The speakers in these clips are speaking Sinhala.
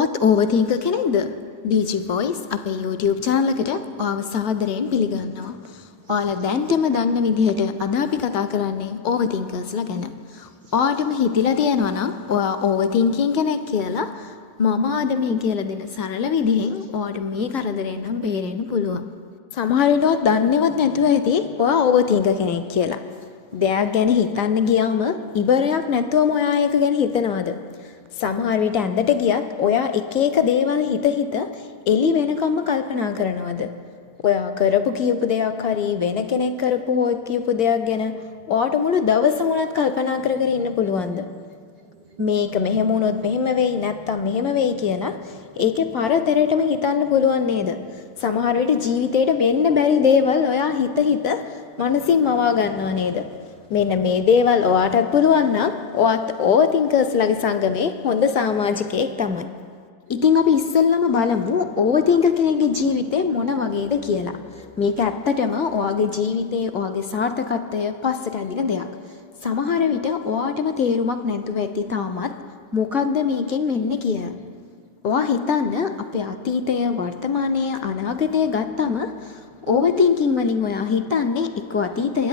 ඔත් ඕවර්තින්කර් කෙනෙක්ද? DG Voice අපේ YouTube channel එකට ඔයාව සාදරයෙන් පිළිගන්නවා. ඔයාලා දැන්ටම දන්න විදිහට අද අපි කතා කරන්නේ ඕවර්තින්කර්ස්ලා ගැන. ඔයාටම හිතිලා තියෙනවා නම් ඔයා ඕවර්තින්කින් කෙනෙක් කියලා මම අද මේ කියලා දෙන සරල විදිහෙන් ඔයාට මේ කරදරෙන් නම් බේරෙන්න පුළුවන්. සමහර විටවත් දන්නේවත් නැතුව ඇති ඔයා ඕවර්තින්කර් කෙනෙක් කියලා. දෙයක් ගැන හිතන්න ගියාම ඉවරයක් නැතුවම ඔයා ඒක ගැන හිතනවාද? සමහර විට ඇඳට ගියත් ඔයා එක එක දේවල් හිත එලි වෙනකම්ම කල්පනා කරනවද? ඔයා කරපු කියපු දෙයක් හරි වෙන කෙනෙක් කරපු හොය කියපු දෙයක් ගැන ඔයාට මුළු දවසම උනත් කල්පනා කර කර ඉන්න පුළුවන්ද? මේක මෙහෙම වුණොත් මෙහෙම වෙයි නැත්තම් මෙහෙම වෙයි කියලා ඒකේ පරතරටම හිතන්න පුළුවන් නේද? සමහර විට ජීවිතේට වෙන්න බැරි දේවල් ඔයා හිත මනසින් මවා ගන්නවා නේද? මෙන්න මේ දේවල් ඔයාටත් පුළුවන් නම් ඔයත් ඕවර්තින්කර්ස්ලාගේ සංගමේ හොඳ සමාජිකයෙක් තමයි. ඉතින් අපි ඉස්සෙල්ලම බලමු ඕවර්තින්කර් කෙනෙක්ගේ ජීවිතේ මොන වගේද කියලා. මේක ඇත්තටම ඔයාගේ ජීවිතේ ඔයාගේ සාර්ථකත්වය පස්සට ඇදින දෙයක්. සමහර විට ඔයාටම තේරුමක් නැතුව ඇති තාමත් මොකද්ද මේකෙන් වෙන්නේ කියලා. ඔයා හිතන්න අපේ අතීතය, වර්තමානය, අනාගතය ගත්තම ඕවර්තින්කින් වලින් ඔයා හිතන්නේ එක්ක අතීතය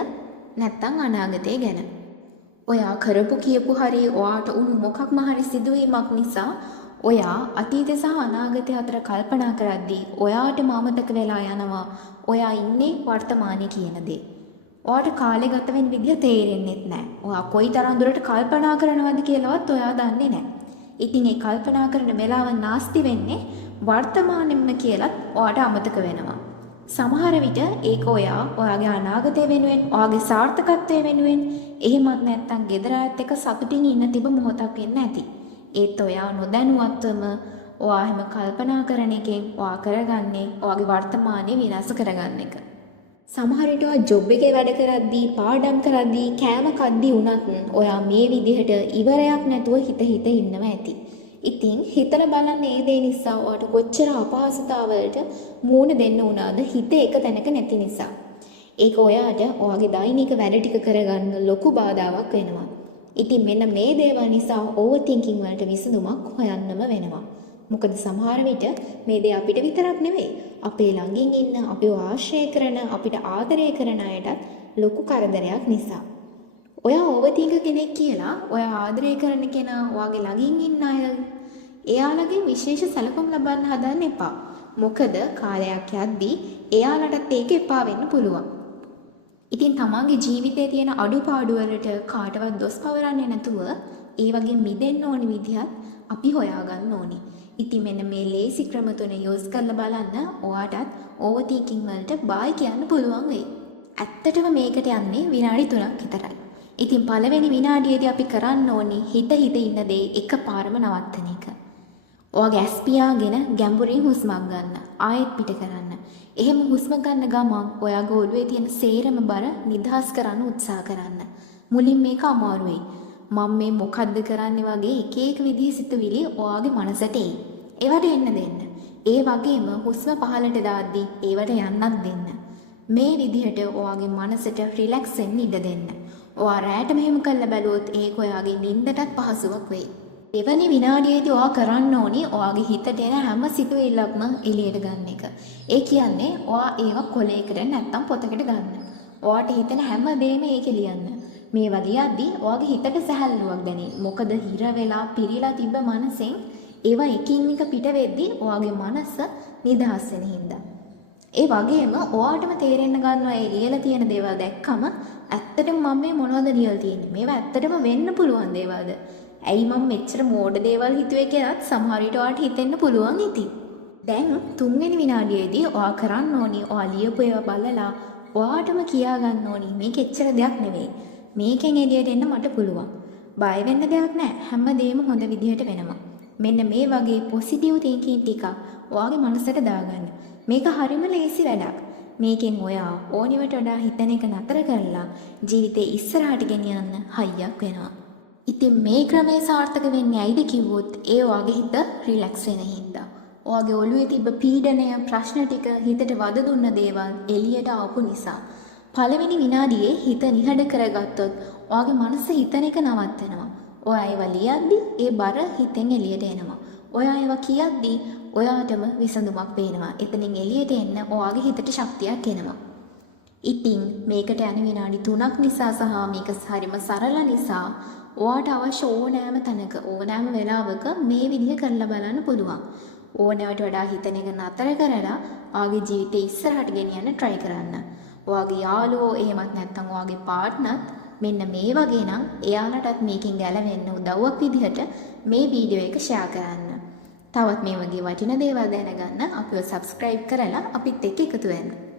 නැත්තම් අනාගතය ගැන. ඔයා කරපු කියපු හරි ඔයාට උණු මොකක්ම හරි සිදුවීමක් නිසා ඔයා අතීතය සහ අනාගතය අතර කල්පනා කරද්දී ඔයාටම අමතක වෙලා යනවා ඔයා ඉන්නේ වර්තමානයේ කියන දේ. ඔයාට කාලය ගත වෙන විදිය තේරෙන්නේ නැහැ. ඔයා කොයිතරම් දුරට කල්පනා කරනවද කියලාවත් ඔයා දන්නේ නැහැ. ඉතින් ඒ කල්පනා කරන වෙලාව නාස්ති වෙන්නේ වර්තමානෙම කියලත් ඔයාට අමතක වෙනවා. සමහර විට ඒක ඔයාගේ අනාගතය වෙනුවෙන්, ඔයාගේ සාර්ථකත්වය වෙනුවෙන්, එහෙමත් නැත්නම් ගෙදරත් එක්ක සතුටින් ඉන්න තිබ මොහොතක් වෙන්න ඇති. ඒත් ඔයා නොදැනුවත්වම ඔයා හැම කල්පනා කරන එකෙන් ඔයා කරගන්නේ ඔයාගේ වර්තමානයේ විනාශ කරගන්න එක. සමහර විට ඔයා ජොබ් එකේ වැඩ කරද්දී, පාඩම් කරද්දී, කෑම කද්දී වුණත් ඔයා මේ විදිහට ඉවරයක් නැතුව හිත ඉන්නව ඇති. ඉතින් හිතලා බලන්න මේ දේ නිසා ඔයාට කොච්චර අපහසුතාවලට මූණ දෙන්න වුණාද හිත එක තැනක නැති නිසා. ඒක ඔයාට ඔයාගේ දෛනික වැඩ ටික කරගන්න ලොකු බාධාවක් වෙනවා. ඉතින් මෙන්න මේ දේවල් නිසා ඕවර්තින්කින් වලට විසඳුමක් හොයන්නම වෙනවා. මොකද සමහර විට මේ දේ අපිට විතරක් නෙවෙයි අපේ ළඟින් ඉන්න, අපිව ආශ්‍රය කරන, අපිට ආදරය කරන අයටත් ලොකු කරදරයක් නිසා. ඔයා ඕවර්තින්කර් කෙනෙක් කියලා ඔයා ආදරය කරන කෙනා ඔයාගේ ළඟින් ඉන්න අය එයාලගේ විශේෂ සැලකුම් ලබන්න හදන්න එපා. මොකද කාලයක් යද්දී එයාලටත් ඒක එපා වෙන්න පුළුවන්. ඉතින් තමන්ගේ ජීවිතයේ තියෙන අඩුපාඩු වලට කාටවත් දොස් පවරන්නේ නැතුව ඒ වගේ මිදෙන්න ඕනි විදිහත් අපි හොයාගන්න ඕනි. ඉතින් මෙන්න මේ ලේසි ක්‍රම තුන යොස් කරලා බලන්න ඔයාටත් ඕවර්තින්කින් වලට බායි කියන්න පුළුවන් වෙයි. ඇත්තටම මේකට යන්නේ විනාඩි 3ක් විතරයි. ඉතින් පළවෙනි විනාඩියේදී අපි කරන්න ඕනේ හිත ඉන්න දේ එකපාරම නවත්තන එක. ඔයාගේ ඇස් පියාගෙන ගැඹුරින් හුස්මක් ගන්න. ආයෙත් පිට කරන්න. එහෙම හුස්ම ගන්න ගමන් ඔයාගේ ඔළුවේ තියෙන සේරම බර නිදහස් කරන්න උත්සාහ කරන්න. මුලින් මේක අමාරුයි. මම මේ මොකද්ද කරන්නේ වගේ එක එක විදිහේ සිතුවිලි ඔයාගේ මනසට එයි. ඒවට එන්න දෙන්න. ඒ වගේම හුස්ම පහළට දාද්දී ඒවට යන්නත් දෙන්න. මේ විදිහට ඔයාගේ මනසට රිලැක්ස් වෙන්න ඉඩ දෙන්න. ඔයා රැට මෙහෙම කරලා බැලුවොත් ඒක ඔයාගේ නිින්දටත් පහසුවක් වෙයි. එවැනි විනාඩියේදී ඔයා කරන්න ඕනි ඔයාගේ හිතට එන හැම සිතුවිල්ලක්ම එළියට ගන්න එක. ඒ කියන්නේ ඔයා ඒවා කොලයකට නැත්තම් පොතකට ගන්න. ඔයාට හිතෙන හැම දෙයක්ම ඒකේ ලියන්න. මේවා ලියද්දී ඔයාගේ හිතට සැහැල්ලුවක් දැනේ. මොකද හිර වෙලා පිරීලා තිබ්බ මනසෙන් ඒවා එකින් එක පිට වෙද්දී ඔයාගේ මනස නිදහස් වෙන හින්දා. ඒ වගේම ඔයාටම තේරෙන්න ගන්නවා ඒ ලියලා තියෙන දේවල් දැක්කම ඇත්තටම මම මේ මොනවද ලියලා තියෙන්නේ? මේවා ඇත්තටම වෙන්න පුළුවන් දේවල්ද? ඇයි මම මෙච්චර මෝඩ දේවල් හිතුවේ කියලාත් සමහර විට ඔයාට හිතෙන්න පුළුවන් ඉතින්. දැන් තුන්වෙනි විනාඩියේදී ඔයා කරන්න ඕනි ඔයා ලියපු ඒවා බලලා ඔයාටම කියා ගන්න ඕනි මේක එච්චර දෙයක් නෙවෙයි. මේකෙන් එළියට එන්න මට පුළුවන්. බය වෙන්න දෙයක් නැහැ. හැමදේම හොඳ විදිහට වෙනවා. මෙන්න මේ වගේ පොසිටිව් තින්කින් ටිකක් ඔයාගේ මනසට දාගන්න. මේක හරිම ලේසි වැඩක්. මේකෙන් ඔයා ඕනිවට වඩා හිතන එක නතර කරලා ජීවිතේ ඉස්සරහට ගෙනියන්න හයියක් වෙනවා. ඉතින් මේ ක්‍රමය සාර්ථක වෙන්නේ ඇයිද කිව්වොත් ඒ ඔයාගේ හිත රිලැක්ස් වෙන හින්දා. ඔයාගේ ඔළුවේ තිබ්බ පීඩනය, ප්‍රශ්න ටික, හිතට වද දුන්න දේවල් එළියට ආපු නිසා. පළවෙනි විනාඩියේ හිත නිහඬ කරගත්තොත් ඔයාගේ මනස හිතන එක නවත්තනවා. ඔයා ඒව ලියද්දි ඒ බර හිතෙන් එළියට එනවා. ඔයා ඒවා කියද්දී ඔයාටම විසඳුමක් පේනවා. එතනින් එළියට එන්න ඔයාගේ හිතට ශක්තියක් එනවා. ඉතින් මේකට යන විනාඩි 3ක් නිසා සහ මේක හරිම සරල නිසා ඔයාට අවශ්‍ය ඕනෑම තැනක ඕනෑම වෙලාවක මේ විදිහ කරලා බලන්න පුළුවන්. ඕනෑමට වඩා හිතන එක නතර කරලා ඔයාගේ ජීවිතේ ඉස්සරහට ගෙනියන්න try කරන්න. ඔයාගේ යාළුවෝ එහෙමත් නැත්නම් ඔයාගේ පාර්ට්නර්ත් මෙන්න මේ වගේ නම් එයාලටත් මේකෙන් ගැලවෙන්න උදව්වක් විදිහට මේ වීඩියෝ එක share කරන්න. තවත් මේ වගේ වටිනා දේවල් දැනගන්න අපිව subscribe කරලා අපිත් එක්ක එකතු වෙන්න.